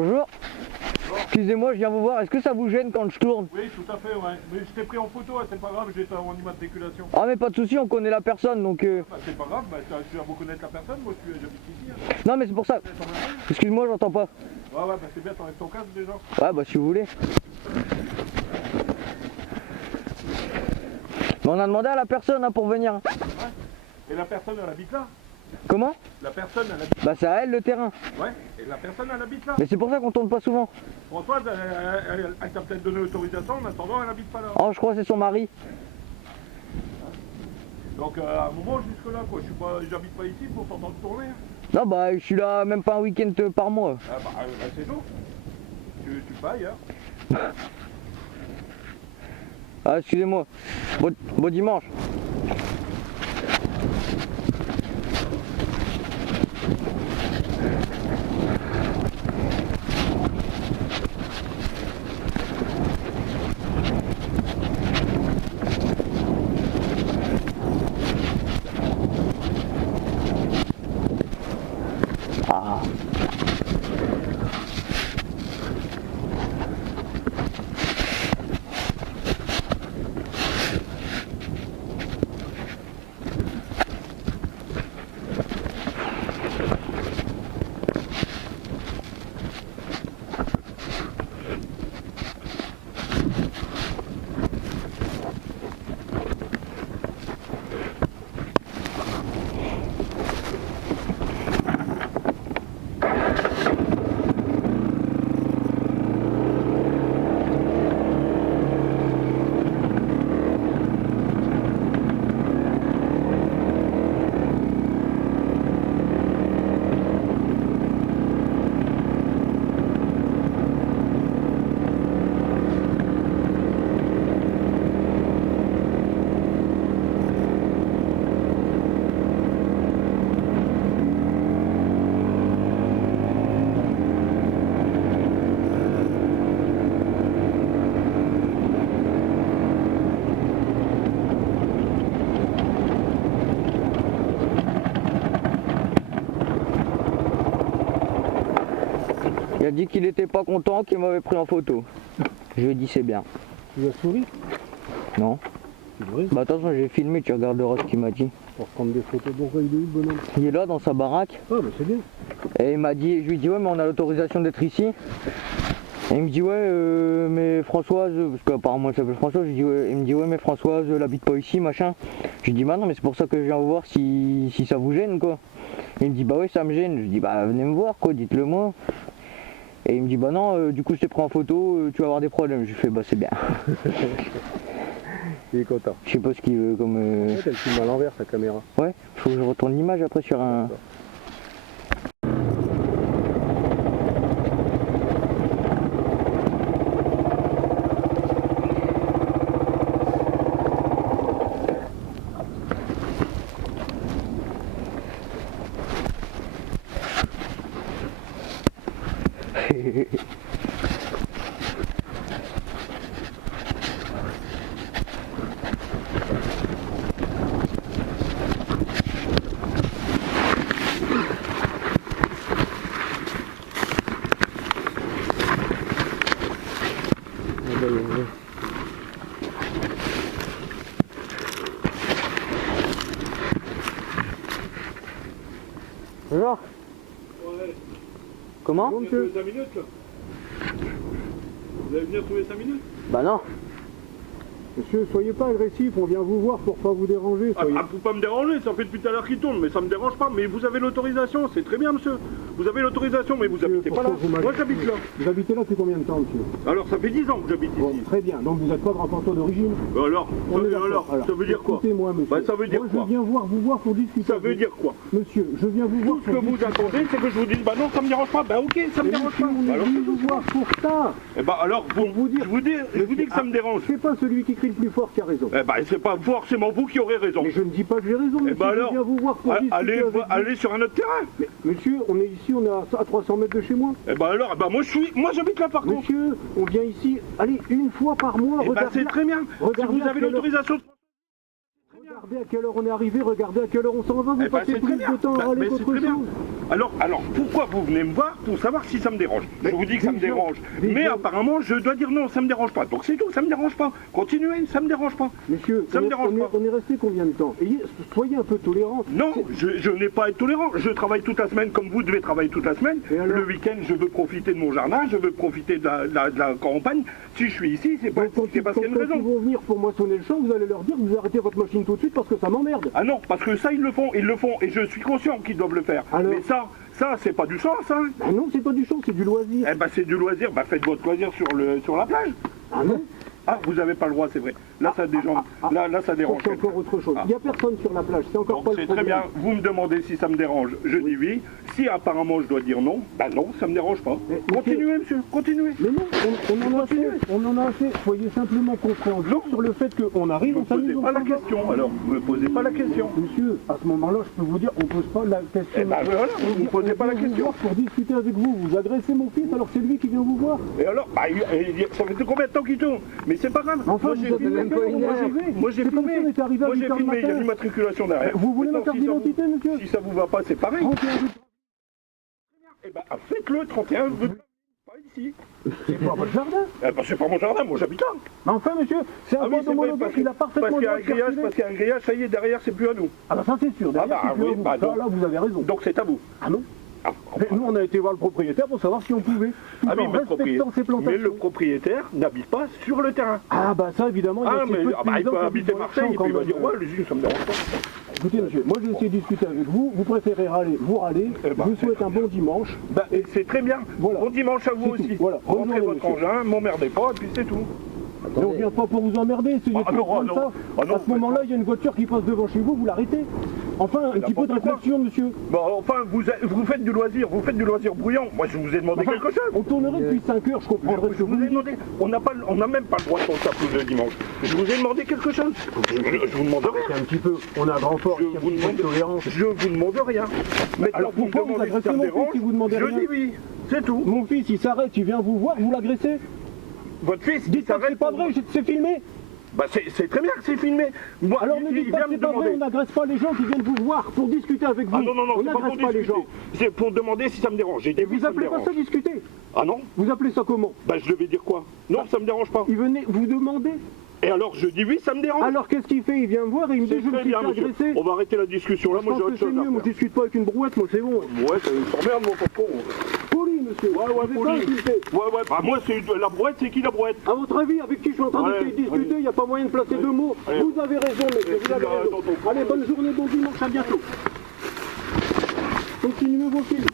Bonjour. Excusez-moi, je viens vous voir. Est-ce que ça vous gêne quand je tourne? Oui, tout à fait, ouais. Mais je t'ai pris en photo, c'est pas grave, j'ai en immatriculation. Ah mais pas de souci, on connaît la personne donc... Bah, c'est pas grave, bah, tu vas reconnaître la personne, moi j'habite ici. Hein. Non mais c'est pour ça. Excuse-moi, j'entends pas. Ouais, bah c'est bien, t'enlèves ton casque déjà. Ouais, bah si vous voulez. Mais on a demandé à la personne hein, pour venir. Ouais. Et la personne, elle habite là? Comment? La personne, elle habite... Bah c'est à elle le terrain. Ouais, et la personne, elle habite là. Mais c'est pour ça qu'on tourne pas souvent. Françoise, elle t'a peut-être donné l'autorisation, en attendant, elle habite pas là. Oh, je crois que c'est son mari. Donc à un moment, jusque là, quoi, j'habite pas ici pour t'entendre tourner. Non bah je suis là même pas un week-end par mois. Ah bah c'est tout. Tu payes, hein. Ah excusez-moi. Bon dimanche. Ah. Il a dit qu'il était pas content qu'il m'avait pris en photo. Je lui ai dit c'est bien. Tu lui as souri? Non. C'est vrai? Bah attention, j'ai filmé, tu regarderas ce qu'il m'a dit. Pour prendre des photos. Pourquoi il est où le bonhomme? Il est là dans sa baraque. Ah bah c'est bien. Et il m'a dit, je lui ai dit ouais mais on a l'autorisation d'être ici. Et il me dit ouais mais Françoise, parce qu'apparemment elle s'appelle Françoise, je dis ouais, il me dit ouais mais Françoise elle habite pas ici machin. Je lui dis bah non mais c'est pour ça que je viens vous voir si ça vous gêne quoi. Et il me dit bah ouais ça me gêne, je lui dis bah venez me voir quoi, dites-le moi. Et il me dit bah non du coup je t'ai pris en photo, tu vas avoir des problèmes. Je lui fais bah c'est bien. Il est content. Je sais pas ce qu'il veut comme... En fait, elle filme à l'envers sa caméra. Ouais, faut que je retourne l'image après sur un... Bonjour. Ouais. Comment? Vous avez 5 minutes là? Vous allez venir trouver 5 minutes? Bah non. Monsieur, soyez pas agressif, on vient vous voir pour pas vous déranger. Ah, faut pas me déranger, ça fait depuis tout à l'heure qu'il tourne, mais ça me dérange pas. Mais vous avez l'autorisation, c'est très bien monsieur. Vous avez l'autorisation, mais vous habitez pas là. Moi j'habite là. Vous habitez là depuis combien de temps, monsieur? Alors ça fait 10 ans que j'habite Bon, ici. très bien, donc vous n'êtes pas grand porteur d'origine? Alors, ça veut dire quoi? Écoutez-moi, monsieur. Bah, ça veut dire moi, quoi? je viens vous voir pour discuter. Ça veut dire quoi? Monsieur, je viens vous voir Tout ce que vous attendez, c'est que je vous dise, bah non, ça me dérange pas. Bah ok, ça me dérange pas. On est Alors, venu vous voir pour ça. eh bah alors, vous dire- je vous dis que ça me dérange. C'est pas celui qui crie le plus fort qui a raison. Eh bah c'est pas forcément vous qui aurez raison. Mais je ne dis pas que j'ai raison, monsieur. bah alors, je viens vous voir pour discuter avec vous. allez sur un autre terrain. Mais, monsieur, on est ici, on est à 300 mètres de chez moi. Eh bah alors, bah moi j'habite là par contre. Monsieur, on vient ici, allez, une fois par mois, Eh bah c'est très bien. Si regardez vous à avez quelle heure- l'autorisation. Regardez à quelle heure on est arrivé, regardez à quelle heure on s'en va, vous Eh ben, passez c'est plus très bien. de temps à Bah, aller mais c'est qu'autre très bien. chose. Alors, pourquoi vous venez me voir pour savoir si ça me dérange? Je vous dis que ça me déjà- dérange. déjà- Mais apparemment, je dois dire non, ça me dérange pas. Donc c'est tout, ça me dérange pas. Continuez, ça me dérange pas. Monsieur, Ça me dérange pas. on est resté combien de temps? Soyez un peu tolérant. Non, je n'ai pas à être tolérant. Je travaille toute la semaine comme vous devez travailler toute la semaine. Et alors Le week-end, je veux profiter de mon jardin, je veux profiter de la campagne. Si je suis ici, c'est parce Quand qu'il y a une ils raison. vont venir pour moissonner le champ, vous allez leur dire que vous arrêtez votre machine tout de suite parce que ça m'emmerde. Ah non, parce que ça, ils le font, et je suis conscient qu'ils doivent le faire. Alors Mais ça, c'est pas du sens, hein. Ah non, c'est pas du champ, c'est du loisir. Eh ben, c'est du loisir, bah faites votre loisir sur la plage. Ah non. Ah, vous avez pas le droit, c'est vrai. Là, ça dérange. Là, ça Ça, dérange. c'est encore autre chose. Ah. Il n'y a personne sur la plage, c'est encore Donc pas le c'est problème. très bien, vous me demandez si ça me dérange, je dis oui. Si apparemment je dois dire non, bah non, ça me dérange pas. Mais, Continuez monsieur, continuez. Mais non, on en a assez. Soyez simplement compréhensifs sur le fait qu'on arrive, Ne on me posez s'amuse, on pas la s'en va. question, alors, ne me posez pas la question. Monsieur, à ce moment-là, je peux vous dire, on ne pose pas la question. Eh ben voilà, vous ne posez pas la question. Pour discuter avec vous, vous agressez mon fils alors que c'est lui qui vient vous voir. Et alors, bah, ça fait combien de temps qu'il tourne? Mais c'est pas grave. Enfin, Moi vous j'ai avez filmé, même pas une heure. moi j'ai C'est comme filmé, si on était arrivé à moi j'ai 8 heures du filmé, il y a matin. l'immatriculation derrière. Vous voulez ma Maintenant, carte d'identité, monsieur si ça vous va pas, c'est pareil. 31 août. Eh ben faites-le 31, pas ici. C'est pas votre jardin. Eh ben c'est pas mon jardin, moi j'habite là. Mais enfin, monsieur, c'est un Ah oui, bon c'est vrai, homologue, parce il a qu'il parfaitement y a un droit de grillage, circuler. parce qu'il y a un grillage, ça y est, derrière c'est plus à nous. Ah bah ça c'est sûr, derrière Ah bah c'est plus oui, à vous. bah Ça, donc- là vous avez raison. Donc c'est à vous. Ah non. Ah, Mais nous on a été voir le propriétaire pour savoir si on pouvait. Tout Ah oui, en respectant ses plantations. mais le propriétaire n'habite pas sur le terrain. Ah bah ça évidemment, il y a Ah, assez mais peu de ah bah, il paysans peut qui habiter habitent dans le Marseille, champ et quand puis il va même. dire, ouais, l'usine, ça me dérange pas. Écoutez monsieur, moi j'ai essayé de discuter avec vous, vous préférez râler, vous râlez, Eh ben, je vous souhaite un bon dimanche. Bah, et c'est très bien. Voilà. Bon dimanche à vous C'est tout. aussi. Voilà. Bonne Rentrez journée, votre monsieur. engin, m'emmerdez pas, et puis c'est tout. Mais on vient pas pour vous emmerder, c'est Ah, toujours non, comme non. ça. Ah, non, À ce moment-là, il y a une voiture qui passe devant chez vous, vous l'arrêtez. Enfin, un petit peu de n'importe quoi. réflexion, monsieur. Bon, enfin, vous faites du loisir, bruyant. Moi, je vous ai demandé Enfin, quelque chose. on tournerait depuis 5 heures, je comprendrais ce Je que vous vous ai dites. demandé, on n'a même pas le droit de faire ça pour le dimanche. Je vous ai demandé quelque chose. Je vous demande rien. Un petit peu, on a un grand fort, Je il y a un vous petit peu de tolérance. demande rien. Maintenant, Alors vous me pourquoi vous demandez si agressez ça me mon fils dérange, si vous demandez je rien dis oui, c'est tout. Mon fils, il s'arrête, il vient vous voir, vous l'agressez. Votre fils, il Dites pas que s'arrête c'est pas pour- vrai, c'est filmé. Bah c'est très bien que c'est filmé. Moi, Alors ne il dites pas vient que me c'est pas vrai, demander. on n'agresse pas les gens qui viennent vous voir pour discuter avec vous. Ah non, on c'est pas pour n'agresse pas les discuter. gens. C'est pour demander si ça me dérange. J'ai dit Et oui, vous ça me appelez pas dérange. ça discuter. Ah non? Vous appelez ça comment? Bah je devais dire quoi? Non, ça me dérange pas. Il venait vous demander. Et alors je dis oui, ça me dérange. Alors qu'est-ce qu'il fait? Il vient me voir et il me dit C'est je me très suis bien, fait monsieur. agresser. On va arrêter la discussion là. Je Moi j'ai pense que autre c'est chose à mieux, moi je faire. discute pas avec une brouette, moi c'est bon. Ouais, ça s'emmerde mon patron. Poli monsieur. Ouais, Vous êtes pas poli. insulté. Ouais. Bah moi c'est la brouette, c'est qui la brouette? À votre avis, avec qui je suis en train Ouais, d'essayer de discuter, il n'y a pas moyen de placer deux mots. Allez. Vous avez raison, monsieur, vous avez Là, raison. dans ton- Allez, bonne journée, bon dimanche, à bientôt. Continuez vos films.